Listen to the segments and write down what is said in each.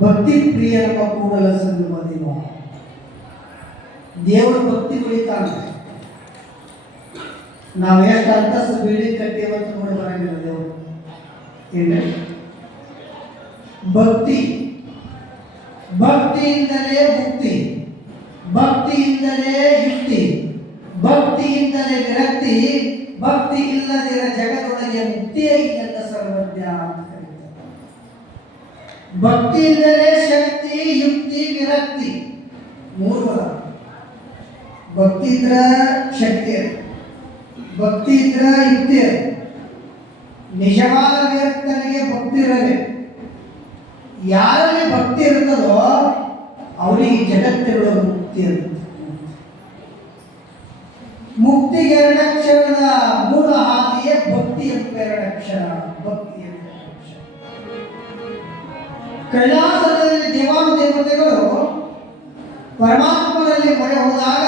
ಭಕ್ತಿ ಪ್ರಿಯ ನಮ್ಮ ಕೂಡಲ ಸಂಗಮದಿನ ದೇವ ದೇವರ ಭಕ್ತಿ ಬೆಳಿತಾನೆ ನಾವು ಎಷ್ಟು ಅಂತಸ್ತು ಬಿಲ್ಡಿಂಗ್ ಕಟ್ಟಿವತ್ತು ನೋಡಿ ಬರಂಗಿಲ್ಲ ದೇವರು. ಏನೇ ಭಕ್ತಿ. ಭಕ್ತಿಯಿಂದಲೇ ಮುಕ್ತಿ. ಭಕ್ತಿಯಿಂದಲೇ ಯುಕ್ತಿ. ಭಕ್ತಿಯಿಂದಲೇ ವಿರಕ್ತಿ. ಭಕ್ತಿ ಇಲ್ಲದಿರ ಜಗದೊಳಗೆ ಮುಕ್ತಿಯೇ ಸರ್ವಜ್ಞ ಅಂತ ಕರೀತಾರೆ. ಭಕ್ತಿಯಿಂದಲೇ ಶಕ್ತಿ, ಯುಕ್ತಿ, ವಿರಕ್ತಿ. ಮೂರು ಪದ ಭಕ್ತಿ ಇದ್ರ ಶಕ್ತಿ. ಭಕ್ತಿ ಇದ್ರ ಯುಕ್ತಿ. ನಿಜವಾದ ವಿರಕ್ತನಿಗೆ ಭಕ್ತಿ ಇರಲಿ. ಯಾರಲ್ಲಿ ಭಕ್ತಿ ಇರ್ತದೋ ಅವರಿಗೆ ಜಗತ್ತಿರುವ ಮುಕ್ತಿ ಇರುತ್ತೆ. ಮುಕ್ತಿಗೆ ಎರಡಕ್ಷರದ ಮೂಲ ಹಾದಿಯೇ ಭಕ್ತಿ ಎಂಬ ಎರಡಕ್ಷರ ಭಕ್ತಿ. ಕೈಲಾಸದಲ್ಲಿ ದೇವಾನು ದೇವತೆಗಳು ಪರಮಾತ್ಮನಲ್ಲಿ ಮೊರೆ ಹೋದಾಗ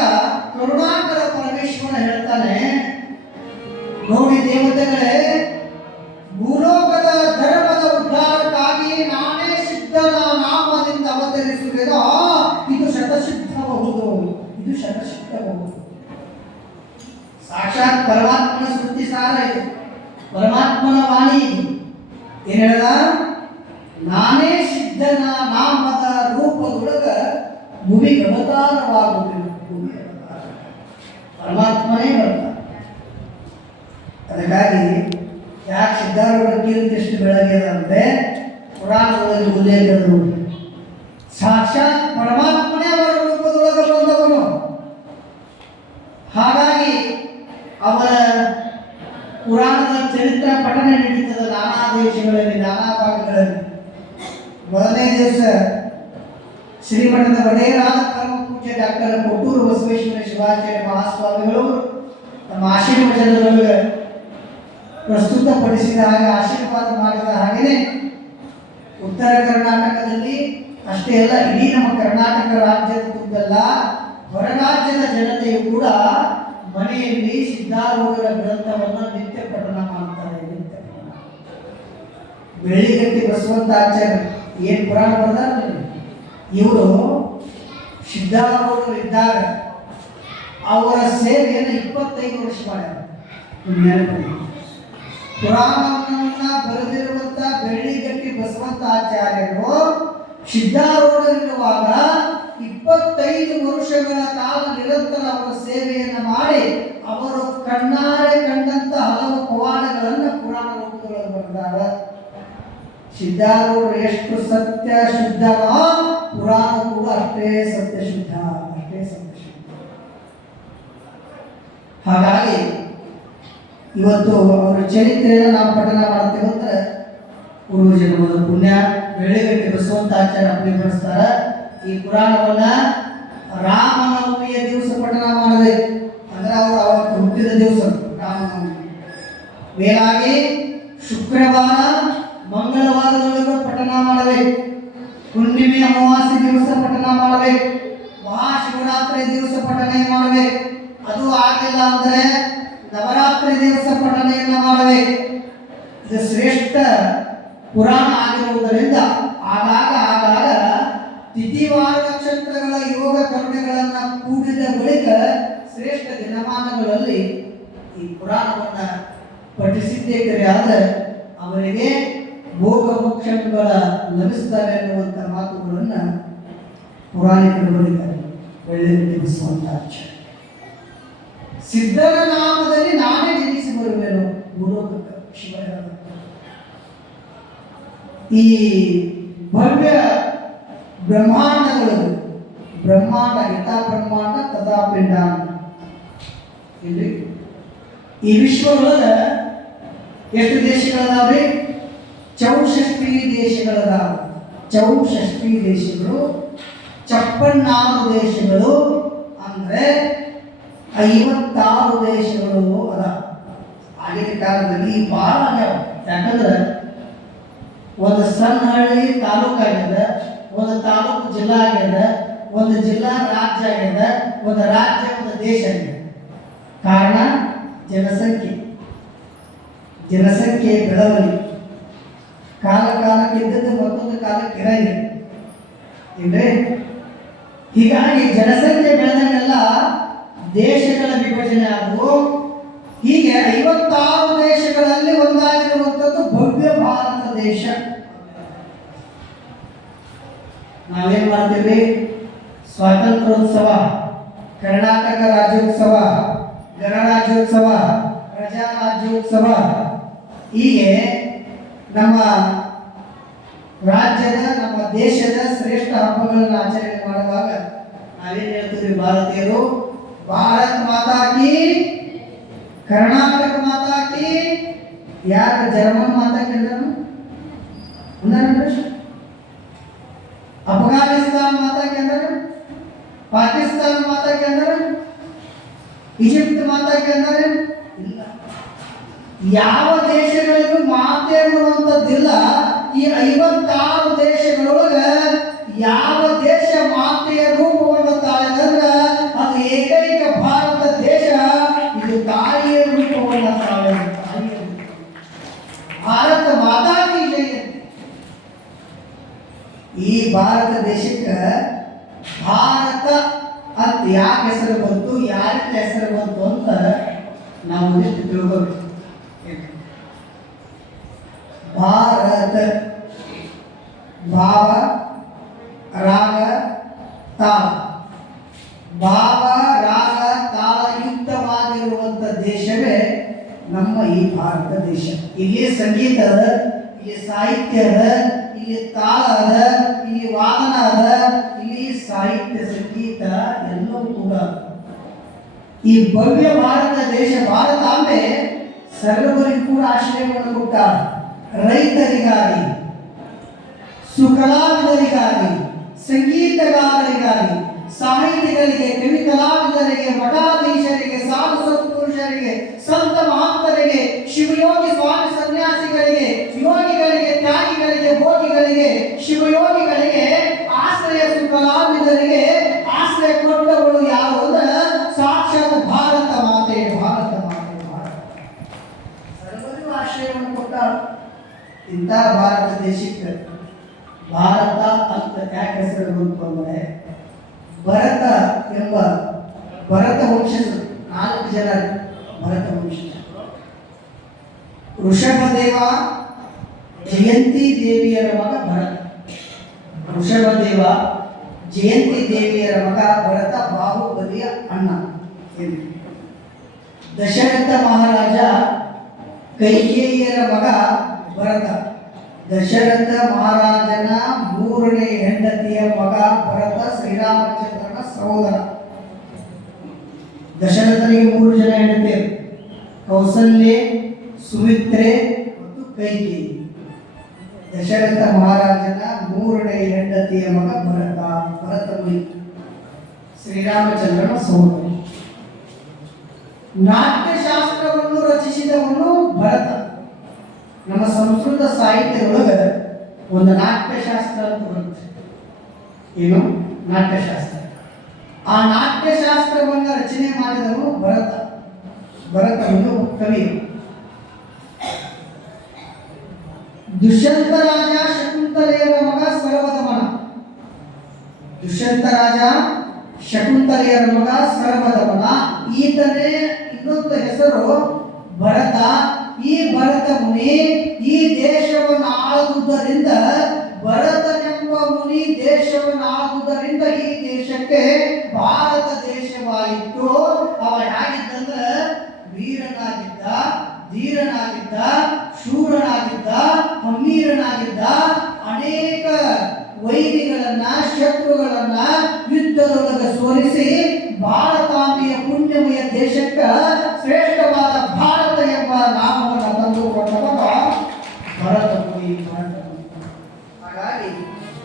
ಕರುಣಾಕರ ಪರಮೇಶ್ವರ ಹೇಳ್ತಾನೆ, ನೋಡಿ ದೇವತೆಗಳೇ, ಭೂಲೋಕದ ಧರ್ಮದ ಉದ್ಧಾರಕ್ಕಾಗಿ ನಾನೇ ಸಿದ್ಧನ ನಾಮದಿಂದ ಅವತರಿಸುವೆನೋ, ಇದು ಶತಸಿದ್ಧಬಹುದು ಇದು ಶತಸಿದ್ಧಬಹುದು. ಸಾಕ್ಷಾತ್ ಪರಮಾತ್ಮನ ಸ್ಮೃತಿ ಸಾರ ಇದು, ಪರಮಾತ್ಮನ ವಾಣಿ ಇದು. ಏನ್ ಹೇಳ್ದ? ನಾನೇ ಸಿದ್ಧನ ನಾಮದ ರೂಪದೊಳಗ ಭೂಮಿ ಅವತಾರವಾಗುತ್ತೇನೆ ಭೂಮಿ ಅವತಾರ ಪರಮಾತ್ಮನೇ ಬರ್ತಾನೆ ಅದಕ್ಕಾಗಿ ಯಾಕೆ ಸಿದ್ಧಾರೂಢ ಕೀರ್ತಿ ಎಷ್ಟು ಬೆಳಗ್ಗೆದ ಅಂದ್ರೆ ಪುರಾಣದಲ್ಲಿ ಉಲ್ಲೇಖಗಳು ಸಾಕ್ಷಾತ್ ಪರಮಾತ್ಮನೇ ಅವರ ರೂಪದೊಳಗೆ ಬಂದವನು ಹಾಗಾಗಿ ಅವರ ಪುರಾಣದ ಚರಿತ್ರ ಪಠಣ ನಡೀತದೆ ನಾನಾ ದೇಶಗಳಲ್ಲಿ ನಾನಾ ಭಾಗಗಳಲ್ಲಿ ಮೊದಲನೇ ದಿವಸ ಶ್ರೀಮಠದ ಒಡೆಯರಾದ ಪರಮ ಪೂಜ್ಯ ಡಾಕ್ಟರ್ ಕೊಟ್ಟೂರು ಬಸವೇಶ್ವರ ಶಿವಾಚಾರ್ಯ ಮಹಾಸ್ವಾಮಿಗಳು ತಮ್ಮ ಆಶೀರ್ವಚನದೊಳಗೆ ಪ್ರಸ್ತುತಪಡಿಸಿದ ಹಾಗೆ ಆಶೀರ್ವಾದ ಮಾಡಿದ ಹಾಗೆಯೇ ಉತ್ತರ ಕರ್ನಾಟಕದಲ್ಲಿ ಅಷ್ಟೇ ಅಲ್ಲ, ಇಡೀ ನಮ್ಮ ಕರ್ನಾಟಕ ರಾಜ್ಯದ ತುಂಬಲ್ಲ ಹೊರ ರಾಜ್ಯದ ಜನತೆಯು ಕೂಡ ಮನೆಯಲ್ಲಿ ಸಿದ್ಧಾರೂಢರ ಗ್ರಂಥವನ್ನು ನಿತ್ಯ ಪಠಣ ಮಾಡ್ತಾರೆ ಬೆಳ್ಳಿಗಟ್ಟಿ ಬಸವಂತಾಚಾರ್ಯ, ಏನು ಪುರಾಣ ಬರ್ತಾರೆ ಇವರು ಸಿದ್ಧಾರೂಢರು ಇದ್ದಾಗ ಅವರ ಸೇವೆಯನ್ನು ಇಪ್ಪತ್ತೈದು ವರ್ಷ ಮಾಡ್ಯಾರ. ಪುರಾಣವನ್ನ ಬರೆದಿರುವಂತ ಬೆಳ್ಳಿಗಟ್ಟಿ ಬಸವಂತಾಚಾರ್ಯರು ಸಿದ್ಧಾರೂಢರಿರುವಾಗ ಇಪ್ಪತ್ತೈದು ವರ್ಷಗಳ ಕಾಲ ನಿರಂತರ ಅವರ ಸೇವೆಯನ್ನು ಮಾಡಿ ಅವರು ಕಣ್ಣಾರೆ ಕಂಡಂತ ಹಲವು ಪುರಾಣ ರೂಪಗಳನ್ನು ಬರೆದಾರ. ಸಿದ್ಧಾರೂಢರು ಎಷ್ಟು ಸತ್ಯ ಶುದ್ಧನೋ ಪುರಾಣ ಕೂಡ ಅಷ್ಟೇ ಸತ್ಯ ಶುದ್ಧ, ಅಷ್ಟೇ ಸತ್ಯ ಶುದ್ಧ. ಹಾಗಾಗಿ ಇವತ್ತು ಅವರ ಚರಿತ್ರೆಯನ್ನು ನಾವು ಪಠನ ಮಾಡ್ತೇವೆ ಅಂದ್ರೆ ಪೂರ್ವ ಜನ್ಮದ ಪುಣ್ಯ ಬೆಳ್ಳಿಗಟ್ಟಿ ಬಸವಂತಾಚಾರ್ಯ ಅಭಿವೃದ್ಧಿಸ್ತಾರ ಈ ಪುರಾಣವನ್ನ ರಾಮನವಮಿಯ ದಿವಸ ಪಠನ ಮಾಡಿದೆ, ಅಂದ್ರೆ ಅವರು ಅವತ್ತು ಹುಟ್ಟಿದ ದಿವಸ, ರಾಮನವಮಿ. ಮೇಲಾಗಿ ಶುಕ್ರವಾರ ಮಂಗಳವಾರದೊಳಗೆ ಪಠನ ಮಾಡಬೇಕು. ಹುಣ್ಣಿಮೆ ಅಮಾವಾಸ್ಯೆ ದಿವಸ ಪಠನ ಮಾಡಬೇಕು. ಮಹಾಶಿವರಾತ್ರಿ ದಿವಸ ಪಠಣೆ ಮಾಡಬೇಕು. ಅದು ಆಗಲಿಲ್ಲ ಅಂದರೆ ನವರಾತ್ರಿ ದಿವಸ ಪಠಣೆಯನ್ನು ಮಾಡಬೇಕು. ಇದು ಶ್ರೇಷ್ಠ ಪುರಾಣ ಆಗಿರುವುದರಿಂದ ಆಗಾಗ ಆಗಾಗ ತಿಥಿವಾರ ನಕ್ಷತ್ರಗಳ ಯೋಗ ಕರುಣೆಗಳನ್ನು ಕೂಡಿದ ಬಳಿಕ ಶ್ರೇಷ್ಠ ದಿನಮಾನಗಳಲ್ಲಿ ಈ ಪುರಾಣವನ್ನು ಪಠಿಸಿದ್ದೇಕರೆ ಆದರೆ ಅವರಿಗೆ ಭೋಗ ಮೋಕ್ಷಗಳ ಲಭಿಸ್ತಾರೆ ಅನ್ನುವಂಥ ಮಾತುಗಳನ್ನು ಪುರಾಣಿಕರು ಬರೀತಾರೆ. ಒಳ್ಳೆ ತಿಳಿಸುವಂಥ ಸಿದ್ಧರ ನಾಮದಲ್ಲಿ ನಾನೇ ಜನಿಸಿ ಬರುವೆನು ಭೂಲೋಕಕ್ಕೆ ಶಿವ ಈ ಭವ್ಯ ಬ್ರಹ್ಮಾಂಡಗಳು, ಬ್ರಹ್ಮಾಂಡ ಹಿತಾ ಬ್ರಹ್ಮಾಂಡ ತಥಾ ಪಿಂಡ ಇಲ್ಲಿ ಈ ವಿಶ್ವದೊಳಗೆ ಎಷ್ಟು ದೇಶಗಳದಾವ್ರಿ ಚೌಷಷ್ಟಿ ದೇಶಗಳದಾವ ಚೌಷಷ್ಟಿ ದೇಶಗಳು, ಚಪ್ಪನ್ನಾರು ದೇಶಗಳು ಅಂದರೆ ಐವತ್ತಾರು ದೇಶಗಳು ಅದ. ಆಗಿನ ಕಾಲದಲ್ಲಿ ಭಾಳ ಯಾಕಂದ್ರೆ ಒಂದು ಸಣ್ಣ ಹಳ್ಳಿ ತಾಲೂಕು ಆಗ್ಯದ, ಒಂದು ತಾಲೂಕು ಜಿಲ್ಲಾ ಆಗ್ಯದ, ಒಂದು ಜಿಲ್ಲಾ ರಾಜ್ಯ ಆಗ್ಯದ, ಒಂದು ರಾಜ್ಯ, ಒಂದು ದೇಶ ಆಗ್ಯದ. ಕಾರಣ ಜನಸಂಖ್ಯೆ. ಜನಸಂಖ್ಯೆ ಬೆಳವಣಿಗೆ. ಕಾಲ ಕಾಲಕ್ಕೆ ಇದ್ದದ್ದು ಮತ್ತೊಂದು ಕಾಲಕ್ಕೆ ಇರಂಗಿಲ್ಲ ಏನ್ರಿ? ಹೀಗಾಗಿ ಜನಸಂಖ್ಯೆ ಬೆಳೆದಂಗೆಲ್ಲ ದೇಶಗಳ ವಿಭಜನೆ ಆದವು. ಹೀಗೆ ಐವತ್ತಾರು ದೇಶಗಳಲ್ಲಿ ಒಂದಾಗಿರುವಂಥದ್ದು ಭವ್ಯ ಭಾರತ ದೇಶ. ನಾವೇನ್ ಮಾಡ್ತೀವಿ? ಸ್ವಾತಂತ್ರ್ಯೋತ್ಸವ, ಕರ್ನಾಟಕ ರಾಜ್ಯೋತ್ಸವ, ಗಣರಾಜ್ಯೋತ್ಸವ, ಪ್ರಜಾರಾಜ್ಯೋತ್ಸವ. ಹೀಗೆ ನಮ್ಮ ರಾಜ್ಯದ, ನಮ್ಮ ದೇಶದ ಶ್ರೇಷ್ಠ ಹಬ್ಬಗಳನ್ನು ಆಚರಣೆ ಮಾಡುವಾಗ ನಾವೇನು ಹೇಳ್ತೀವಿ ಭಾರತೀಯರು? ಭಾರತ್ ಮಾತಾ ಕಿ, ಕರ್ನಾಟಕ ಮಾತಾ ಕಿ. ಯಾರ ಜರ್ಮನ್ ಮಾತಾ ಕೇಳಿದ್ರು ಅಫ್ಘಾನಿಸ್ತಾನ್ ಮಾತಾ ಕೇಂದ್ರ ಪಾಕಿಸ್ತಾನ್ ಮಾತಾ ಕೇಂದ್ರ ಈಜಿಪ್ಟ್ ಮಾತಾ ಕೇಂದ್ರ ಇಲ್ಲ. ಯಾವ ದೇಶಗಳಿಗೂ ಮಾತೆ ಅನ್ನುವಂಥದ್ದಿಲ್ಲ ಈ ಐವತ್ತಾರು ದೇಶಗಳೊಳಗ ಯಾವ ದೇಶ ಮಾತೆಯ ರೂಪವನ್ನು ತಾಳಿದಂದ್ರ ಅದು ಏಕೈಕ ಭಾರತ ದೇಶ, ಇದು ತಾಯಿಯ ರೂಪವನ್ನು ತಾಯಿಯ ಭಾರತ ಮಾತಾ ಈ ಭಾರತ ದೇಶಕ್ಕೆ ಭಾರತ ಅಂತ ಯಾಕೆ ಹೆಸರು ಬಂತು ಯಾರಿಗೆ ಹೆಸರು ಬಂತು ಅಂತ ನಾವು ಭಾರತ ಭಾವ ರಾಗ ತಾಳ ಭಾವ ರಾಗ ತಾಳಯುಕ್ತವಾಗಿರುವಂಥ ದೇಶವೇ ನಮ್ಮ ಈ ಭಾರತ ದೇಶ ಇಲ್ಲಿ ಸಂಗೀತ ಅದ ಇಲ್ಲಿ ಸಾಹಿತ್ಯ ಅದ ಇಲ್ಲಿ ತಾಳ ಅದ ಇಲ್ಲಿ ವಾದನ ಅದ ಇಲ್ಲಿ ಸಾಹಿತ್ಯ, ಸಂಗೀತ ಎಲ್ಲವೂ ಕೂಡ. ಈ ಭವ್ಯ ಭಾರತ ದೇಶ ಭಾರತಾಂಬೆ ಸರ್ವರಿಗೂ ಕೂಡ ಆಶ್ರಯವನ್ನು ಕೊಟ್ಟಾಳ ರೈತರಿಗಾಗಿ, ಸುಕಲಾವಿದರಿಗಾಗಿ, ಸಂಗೀತಗಾರರಿಗಾಗಿ, ಸಾಹಿತಿಗಳಿಗೆ ಕವಿ ಕಲಾವಿದರಿಗೆ ಮಠಾಧೀಶರಿಗೆ ಸಾಧು ಸತ್ಪುರುಷರಿಗೆ ಸಂತ ಮಹಾಂತರಿಗೆ ಶಿವಯೋಗಿ ಸ್ವಾಮಿ ಸನ್ಯಾಸಿಗಳಿಗೆ, ಯೋಗಿಗಳಿಗೆ, ತ್ಯಾಗಿಗಳಿಗೆ, ಭೋಗಿಗಳಿಗೆ, ಶಿವಯೋಗಿಗಳಿಗೆ ಆಶ್ರಯ ಸುಕಲಾವಿದರಿಗೆ ಆಶ್ರಯ ಕೊಟ್ಟವರು ಅಂದ್ರೆ ಸಾಕ್ಷಾತ್ ಭಾರತ ಮಾತೆ ಭಾರತ ಮಾತೆ, ಭಾರತ. ಸರ್ವರಿಗೂ ಆಶ್ರಯವನ್ನು ಕೊಟ್ಟಾಳು ಇಂಥ ಭಾರತ ದೇಶಕ್ಕೆ ಭಾರತ ಅಂತ ಯಾಕೆ ಹೆಸರು ಬಂತು ಅಂದರೆ ಭರತ ಎಂಬ ಭರತ ವಂಶಜರು ನಾಲ್ಕು ಜನ ಭರತ ವಂಶಜ ಋಷಭದೇವ ಜಯಂತಿ ದೇವಿಯರ ಮಗ ಭರತ. ಋಷಭದೇವ ಜಯಂತಿ ದೇವಿಯರ ಮಗ ಭರತ, ಬಾಹುಬಲಿಯ ಅಣ್ಣ ಎಂದು. ದಶರಥ ಮಹಾರಾಜ ಕೈಕೇಯಿಯರ ಮಗ ಭರತ. ದಶರಥ ಮಹಾರಾಜನ ಮೂರನೇ ಹೆಂಡತಿಯ ಮಗ ಭರತ ಶ್ರೀರಾಮಚಂದ್ರನ ಸಹೋದರ. ದಶರಥನಿಗೆ ಮೂರು ಜನ ಹೆಂಡತಿಯರು. ಕೌಸಲ್ಯೆ, ಸುಮಿತ್ರೆ ಮತ್ತು ಕೈಕಿ. ದಶರಥ ಮಹಾರಾಜನ ಮೂರನೇ ಹೆಂಡತಿಯ ಮಗ ಭರತ ಭರತ ಶ್ರೀರಾಮಚಂದ್ರನ ಸಹೋದರ. ನಾಟ್ಯಶಾಸ್ತ್ರವನ್ನು ರಚಿಸಿದವನು ಭರತ. ನಮ್ಮ ಸಂಸ್ಕೃತ ಸಾಹಿತ್ಯದೊಳಗೆ ಒಂದು ನಾಟ್ಯಶಾಸ್ತ್ರ ಅಂತ ಬರುತ್ತೆ ಏನು? ನಾಟ್ಯಶಾಸ್ತ್ರ. ಆ ನಾಟ್ಯಶಾಸ್ತ್ರವನ್ನು ರಚನೆ ಮಾಡಿದವರು ಭರತ. ಭರತ ಒಂದು ಕವಿ. ದುಷ್ಯಂತ ರಾಜ ಶಕುಂತಲೆಯರ ಮಗ ಸರ್ವದಮನ ದುಷ್ಯಂತ ರಾಜ ಶಕುಂತಲೆಯರ ಮಗ ಸರ್ವದಮನ ಈತನೇ ಇನ್ನೊಂದು ಹೆಸರು ಭರತ ಈ ಭರತ ಮುನಿ ಈ ದೇಶವನ್ನು ಆಳುವುದರಿಂದ ಭರತನೆಂಬ ಮುನಿ ದೇಶವನ್ನು ಆಳುವುದರಿಂದ ಈ ದೇಶಕ್ಕೆ ಭಾರತ ಹಾಗಾಗಿ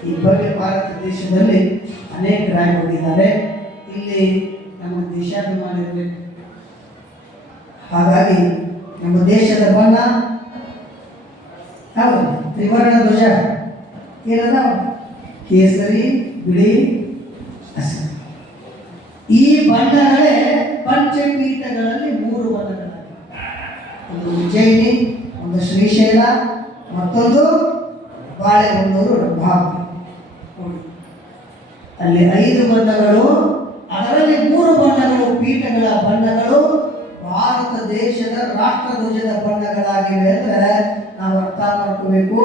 ಈ ಭವ್ಯ ಭಾರತ ದೇಶದಲ್ಲಿ ಅನೇಕ ರ್ಯಾಂಕ್ ಹೋಗಿದ್ದಾರೆ ಇಲ್ಲಿ ನಮ್ಮ ದೇಶಾಭಿಮಾನ ಇರಬೇಕು ಹಾಗಾಗಿ ನಮ್ಮ ದೇಶದ ಬಣ್ಣ, ಹೌದು, ತ್ರಿವರ್ಣ ಧ್ವಜ. ಏನದ? ಕೇಸರಿ, ಬಿಳಿ, ಹಸಿರು. ಈ ಬಣ್ಣಗಳೇ ಪಂಚಪೀಠಗಳಲ್ಲಿ ಮೂರು ಬಣ್ಣಗಳಾಗಿವೆ ಒಂದು ಉಜ್ಜಯಿನಿ, ಒಂದು ಶ್ರೀಶೈಲ, ಮತ್ತೊಂದು ಬಾಳೆಹೊನ್ನೂರು ಭಾಗ ಅಲ್ಲಿ ಐದು ಬಣ್ಣಗಳು, ಅದರಲ್ಲಿ ಮೂರು ಬಣ್ಣಗಳು, ಪೀಠಗಳ ಬಣ್ಣಗಳು, ಭಾರತ ದೇಶದ ರಾಷ್ಟ್ರ ಧ್ವಜದ ಬಣ್ಣಗಳಾಗಿವೆ ಅಂದರೆ ನಾವು ಅರ್ಥ ಮಾಡ್ಕೋಬೇಕು.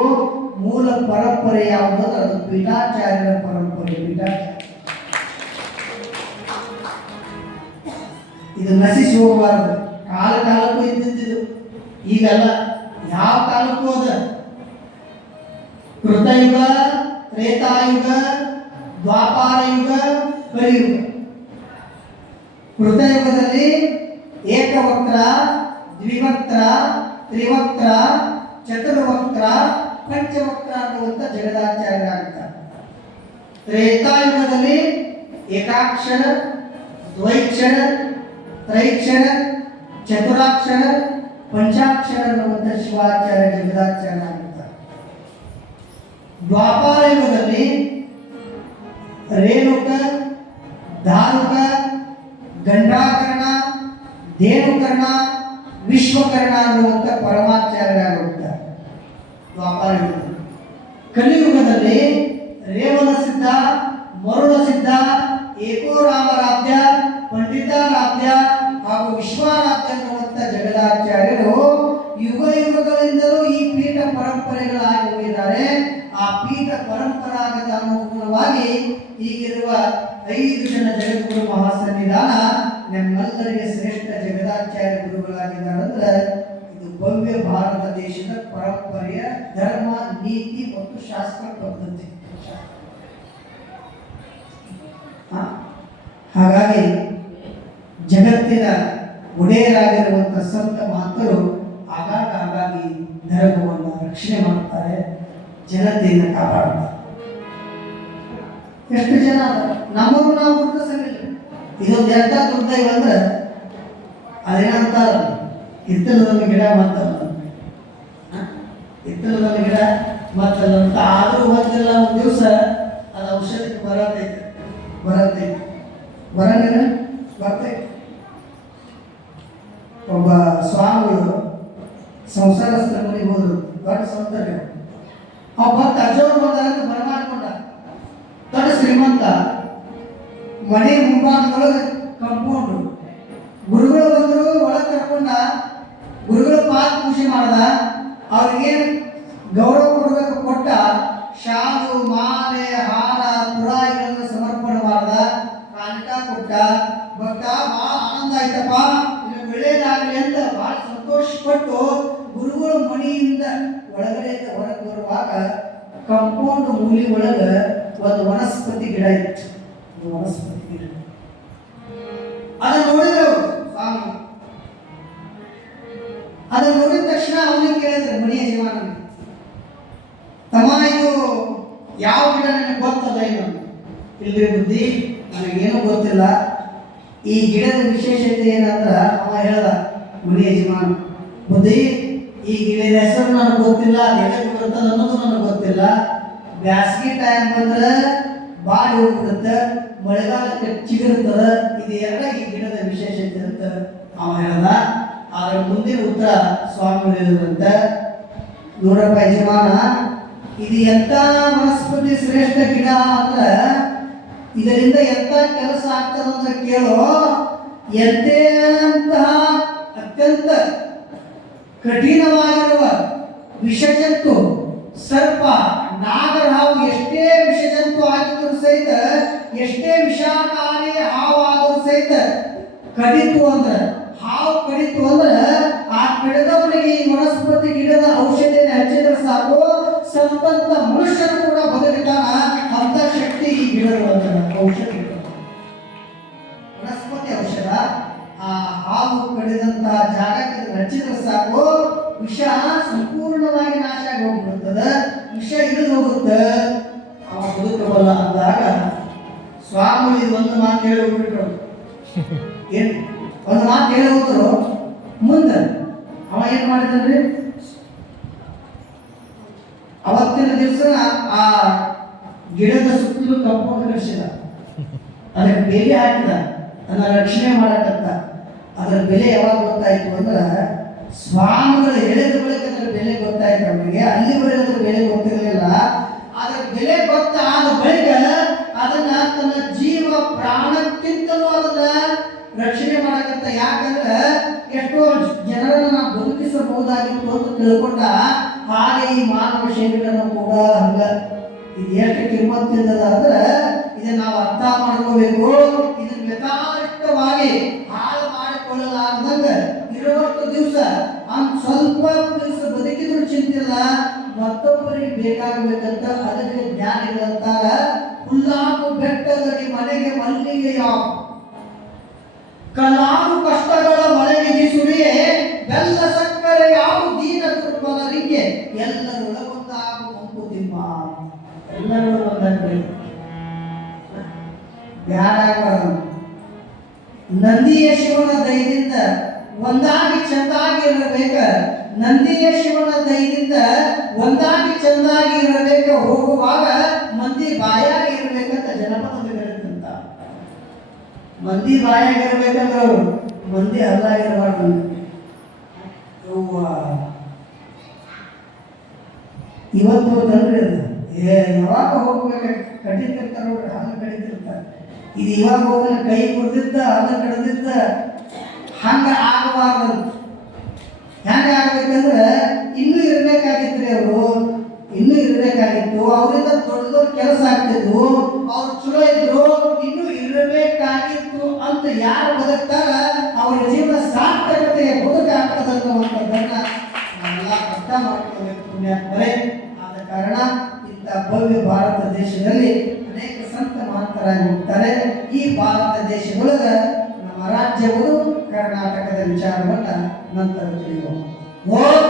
ಮೂಲ ಪರಂಪರೆ ಯಾವುದು ಅಂದ್ರೆ ಅದು ಪೀಠಾಚಾರ್ಯರ ಪರಂಪರೆ, ಪೀಠಾಚಾರ್ಯ. ಇದು ನಶಿಸಿ ಹೋಗಬಾರದು. ಕಾಲ ಕಾಲಕ್ಕೂ ಇದ್ದಿದ್ದು ಈಗಲ್ಲ, ಯಾವ ಕಾಲಕ್ಕೂ ಅದ ಕೃತಯುಗ ತ್ರೇತಾಯುಗ ಯುಗ ಕಲಿಯುಗ. ಕೃತಯುಗದಲ್ಲಿ ಏಕವಕ್ರ, ದ್ವಿವಕ್ರ, ತ್ರಿವಕ್ರ, ಚತುರ್ವಕ್ರ, ಪಂಚವಕ್ರ ಅನ್ನುವಂಥ ಜಗದಾಚಾರ್ಯರಾಗ್ತಾರೆ ತ್ರೇತಾಯುಗದಲ್ಲಿ ಏಕಾಕ್ಷರ, ದ್ವೈಕ್ಷರ, ತ್ರೈಕ್ಷರ, ಚತುರಾಕ್ಷರ, ಪಂಚಾಕ್ಷರ ಅನ್ನುವಂಥ ಶಿವಾಚಾರ್ಯ ಜಗದಾಚಾರ್ಯ ದ್ವಾಪಾರ ಯುಗದಲ್ಲಿ ರೇಣುಕ, ಧಾರುಕ, ಗಂಡಾಕರ್ಣ ಧೇನುಕರ್ಣ ವಿಶ್ವಕರ್ಣ ಅನ್ನುವಂಥ ಪರಮಾಚಾರ್ಯರಾಗುತ್ತಾರೆ ದ್ವಾಪಾರ ಯುಗದಲ್ಲಿ ಕಲಿಯುಗದಲ್ಲಿ ರೇವಣ ಸಿದ್ಧ ಮರುಳ ಸಿದ್ಧ, ಏಕೋರಾಮರಾಧ್ಯ, ಪಂಡಿತಾರಾಧ್ಯ ಹಾಗೂ ವಿಶ್ವಾರಾಧ್ಯ ಅನ್ನುವಂಥ ಜಗದಾಚಾರ್ಯರು ಯುಗ ಯುಗಗಳಿಂದಲೂ ಈ ಪರಂಪರಾಗತ ಅನುಗುಣವಾಗಿ ಈಗಿರುವ ಐದು ಜನ ಜಗದ್ಗುರು ಮಹಾಸನ್ನಿಧಾನ ನಮ್ಮೆಲ್ಲರಿಗೆ ಶ್ರೇಷ್ಠ ಜಗದಾಚಾರ್ಯ ಗುರುಗಳಾಗಿದ್ದಾರೆ ಅಂದ್ರೆ ಇದು ಭವ್ಯ ಭಾರತ ದೇಶದ ಪರಂಪರೆಯ ಧರ್ಮ, ನೀತಿ ಮತ್ತು ಶಾಸ್ತ್ರ ಪದ್ಧತಿ. ಹಾಗಾಗಿ ಜಗತ್ತಿನ ಒಡೆಯರಾಗಿರುವಂಥ ಸಂತ ಮಾತರು ಆಗಾಗ ಆಗಾಗಿ ಧರ್ಮವನ್ನು ರಕ್ಷಣೆ ಮಾಡ್ತಾರೆ. ಜನತೆಯನ್ನು ಕಾಪಾಡುತ್ತೆ. ಎಷ್ಟು ಜನ ನಮ್ಮವರು ನಾವು ಗುರುತಿಸಲಿಲ್ಲ ಇದೊಂದು ಎಂಥ ದುರ್ದೈವ ಅಂದ್ರೆ ಅದೇನಂತಾರ? ಹಿತ್ತಲದಲ್ಲಿ ಗಿಡ ಮತ್ತಲ್ಲ. ಹಿತ್ತಲದಲ್ಲಿ ಗಿಡ ಮತ್ತಲ್ಲ ಅಂತ ಆದರೂ ಒಂದಿಲ್ಲ ಒಂದು ದಿವಸ, ಅದು ಔಷಧಕ್ಕೆ ಬರತೈತೆ. ಬರತೈತೆ. ಬರಂಗಿಲ್ಲ ಬರ್ತೈತೆ. ಒಬ್ಬ ಸ್ವಾಮಿಗಳು ಸಂಸಾರಸ್ಥರ ಮನೆಗೆ ಹೋದ್ರು. ಬಹಳ ಸೌಂದರ್ಯ. ಒಬ್ಬ ತಜೋರು ಬಂದಾರಂತ ಬರಮಾಡ್ಕೊಂಡ ದೊಡ್ಡ ಶ್ರೀಮಂತ, ಮನೆ ಮುಂಭಾಗದೊಳಗೆ ಕಂಪೌಂಡು. ಗುರುಗಳು ಬಂದರು, ಒಳಗೆ ಕರ್ಕೊಂಡ. ಗುರುಗಳ ಪಾದ ಪೂಜೆ ಮಾಡ್ದ. ಅವ್ರಿಗೆ ಗೌರವ ಕೊಡಬೇಕು ಕೊಟ್ಟ ಶಾಲು ಮಾಲೆ ಹಾರ ತುರಾಯಿಗಳನ್ನು ಸಮರ್ಪಣೆ ಮಾಡ್ದ ಕಾಣಿಕ ಕೊಟ್ಟ ಭಕ್ತ ಭಾಳ ಆನಂದ ಆಯ್ತಪ್ಪ ನಿನಗೆ ಒಳ್ಳೇದಾಗಲಿ ಅಂತ ಭಾಳ ಸಂತೋಷಪಟ್ಟು ಗುರುಗಳ ಮನೆಯಿಂದ ಒಳಗಡೆ ಹೊರಗೆ ಬರುವಾಗ ಕಂಪೌಂಡ್ ಮೂಲಿ ಒಳಗೆ ಒಂದು ವನಸ್ಪತಿ ಗಿಡ ಇತ್ತು. ವನಸ್ಪತಿ ಗಿಡ. ಅದನ್ನ ನೋಡಿದ್ರು ಸ್ವಾಮಿ. ಅದನ್ನ ನೋಡಿದ ತಕ್ಷಣ ಅವನಿಗೆ ಕೇಳಿದ್ರು, ಮನೆಯ ಜೀವನ ತಮ್ಮ ಇದು ಯಾವ ಗಿಡ ನನಗೆ ಗೊತ್ತದ ಏನು ಇಲ್ರಿ ಬುದ್ಧಿ ನನಗೇನು ಗೊತ್ತಿಲ್ಲ. ಈ ಗಿಡದ ವಿಶೇಷತೆ ಏನಂದ್ರ ಅವ ಹೇಳ್ದ, ಮನೆಯ ಜೀವನ ಬುದ್ಧಿ, ಈ ಗಿಡದ ಹೆಸರು ನನಗೆ ಗೊತ್ತಿಲ್ಲ ಎದಕ್ಕೆ ಬರ್ತದೆ ಅನ್ನೋದು ನನಗೆ ಗೊತ್ತಿಲ್ಲ. ಬ್ಯಾಸಗಿ ಟೈಮ್ ಬಂದ್ರೆ ಬಾಡಿ ಹೋಗ್ಬಿಡುತ್ತೆ ಮಳೆಗಾಲಕ್ಕೆ ಚಿಗಿರುತ್ತದ ಇದು ಎಲ್ಲ ಈ ಗಿಡದ ವಿಶೇಷತೆ ಅಂತ ಅವ ಹೇಳ್ದ. ಆದ್ರೆ ಮುಂದಿನ ಉತ್ತರ ಸ್ವಾಮಿ ಹೇಳಿದ್ರಂತ, ನೋಡಪ್ಪ ಯಜಮಾನ, ಇದು ಎಂತ ವನಸ್ಪತಿ ಶ್ರೇಷ್ಠ ಗಿಡ ಅಂತ, ಇದರಿಂದ ಎಂತ ಕೆಲಸ ಆಗ್ತದಂತ ಅಂತ ಕೇಳೋ ಎಂತೆಂತಹ ಅತ್ಯಂತ ಕಠಿಣವಾಗಿರುವ ವಿಷಜಂತು ಸರ್ಪ ನಾಗರ ಹಾವು ಎಷ್ಟೇ ವಿಷಜಂತು ಆಗಿದ್ರು ಸಹಿತ, ಎಷ್ಟೇ ವಿಷಾಕಾರಿ ಹಾವು ಆದರೂ ಸಹಿತ ಕಡಿತು ಅಂದ್ರೆ, ಹಾವು ಕಡಿತು ಅಂದ್ರೆ ಆ ಕಡಿದವನಿಗೆ ಈ ವನಸ್ಪತಿ ಗಿಡದ ಔಷಧಿಯನ್ನು ಹಚ್ಚಿದ್ರೆ ಸಾಕು, ಸಂಪಂತ ಮನುಷ್ಯನು ಕೂಡ ಬದುಕಿದ್ದಾನ ಅಂತ ಹೋಗುತ್ತೆ ಅವ ಬದುಕಬಲ್ಲ ಅಂದಾಗ ಸ್ವಾಮಿ ಒಂದು ಮಾತು ಹೇಳಿ ಏನು? ಒಂದು ಮಾತು ಹೇಳಿ ಹೋದ್ರು. ಮುಂದೆ ಅವ ಏನ್ ಮಾಡಿದ್ರಿ ಅವತ್ತಿನ ದಿವಸ ಆ ಗಿಡದ ಸುತ್ತಲೂ ಕಂಪೌಂಡ್ ಕಳಿಸಿದ ಅದಕ್ಕೆ ಬೇಲಿ ಹಾಕಿದ. ಅದನ್ನ ರಕ್ಷಣೆ ಮಾಡಕ್ಕಂತ ಅದರ ಬೆಲೆ ಯಾವಾಗ ಗೊತ್ತಾಯ್ತು ಅಂದ್ರೆ ಸ್ವಾಮಿಗಳು ಹೇಳಿದ ಬಳಿಕ ಬೆಲೆ ಗೊತ್ತಾಯ್ತು ನಮಗೆ. ಅಲ್ಲಿ ಅದರ ಬೆಲೆ ಗೊತ್ತಿರಲಿಲ್ಲ. ಆದರೆ ಬೆಲೆ ಗೊತ್ತಾದ ಬಳಿಕ ಅದನ್ನ ತನ್ನ ಜೀವ ಪ್ರಾಣಕ್ಕಿಂತಲೂ ಅದನ್ನ ರಕ್ಷಣೆ ಮಾಡಕತ್ತ. ಯಾಕಂದ್ರೆ ಎಷ್ಟೋ ಜನರನ್ನು ನಾವು ಬದುಕಿಸಬಹುದಾಗಿತ್ತು ಅಂತ ತಿಳ್ಕೊಂಡ ಹಾಗೆ ಈ ಮಾನವ ಶೈಲಿಗಳನ್ನು ಕೂಡ ಹಂಗ ಇದು ಎಷ್ಟು ಕಿಮ್ಮತ್ತಿದ್ದದ ಅಂದ್ರೆ ಇದನ್ನ ನಾವು ಅರ್ಥ ಮಾಡ್ಕೋಬೇಕು. ಇದನ್ನ ವ್ಯತಾರಿಕ್ತವಾಗಿ ಹಾಳು ಮಾಡಿಕೊಳ್ಳಲಾರ್ದಂಗೆ ದಿವಸ. ಆ ಸ್ವಲ್ಪ ದಿವಸ ಬದುಕಿದ್ರು ಚಿಂತಿಲ್ಲ, ಮತ್ತೊಬ್ಬರಿಗೆ ಬೇಕಾಗಬೇಕಂತ ಅದಕ್ಕೆ ಜ್ಞಾನ ಇಲ್ಲಂತಾರ ಹುಲ್ಲಾಗು ಬೆಟ್ಟದಲ್ಲಿ ಮನೆಗೆ ಮಲ್ಲಿಗೆ ಯಾವ ಕಲಾರು ಕಷ್ಟಗಳ ಮಳೆಗೆ ಸುರಿಯೇ, ಬೆಲ್ಲ ಸಕ್ಕರೆ ಯಾವ ದೀನ ದುರ್ಬಲರಿಗೆ ಎಲ್ಲರೂ ಒಳಗೊಂದಾಗು ಮಂಕುತಿಮ್ಮ ಎಲ್ಲರೂ ನಂದಿಯ ಶಿವನ ದಯದಿಂದ ಒಂದಾಗಿ ಚಂದಾಗಿ ಇರಬೇಕ. ನಂದಿಯ ಶಿವನ ದಯದಿಂದ ಒಂದಾಗಿ ಚಂದಾಗಿ ಇರಬೇಕ. ಹೋಗುವಾಗ ಮಂದಿ ಬಾಯಾಗಿ ಇರಬೇಕಂತ ಜನಪದ ಹೇಳುತ್ತಂತ ಮಂದಿ ಬಾಯಾಗಿ ಇರಬೇಕಂದ್ರೆ ಅವರು ಮಂದಿ ಅಲ್ಲ ಇರಬಾರ್ದು. ಇವತ್ತು ತಂದ್ರೆ ಏ, ಯಾವಾಗ ಹೋಗ್ಬೇಕು? ಕಡಿತಿರ್ತಾರೆ ಹಾಲು ಕಡಿತಿರ್ತಾರೆ ಇದು ಇವಾಗ ಹೋಗಲ್ಲ ಕೈ ಕುಡ್ದಿದ್ದ, ಹಾಲು ಕಡ್ದಿದ್ದ ಹಂಗೆ ಆಗಬಾರ್ದು. ಹೆಂಗೆ ಆಗ್ಬೇಕಂದ್ರೆ ಇನ್ನೂ ಇರ್ಬೇಕಾಗಿತ್ರಿ ಅವರು. ಇನ್ನೂ ಇರಬೇಕಾಗಿತ್ತು. ಅವರಿಂದ ದೊಡ್ಡ ದೊಡ್ಡ ಕೆಲಸ ಆಗ್ತಿದ್ವು. ಅವ್ರು ಚಲೋ ಇದ್ರು. ನಮ್ಮ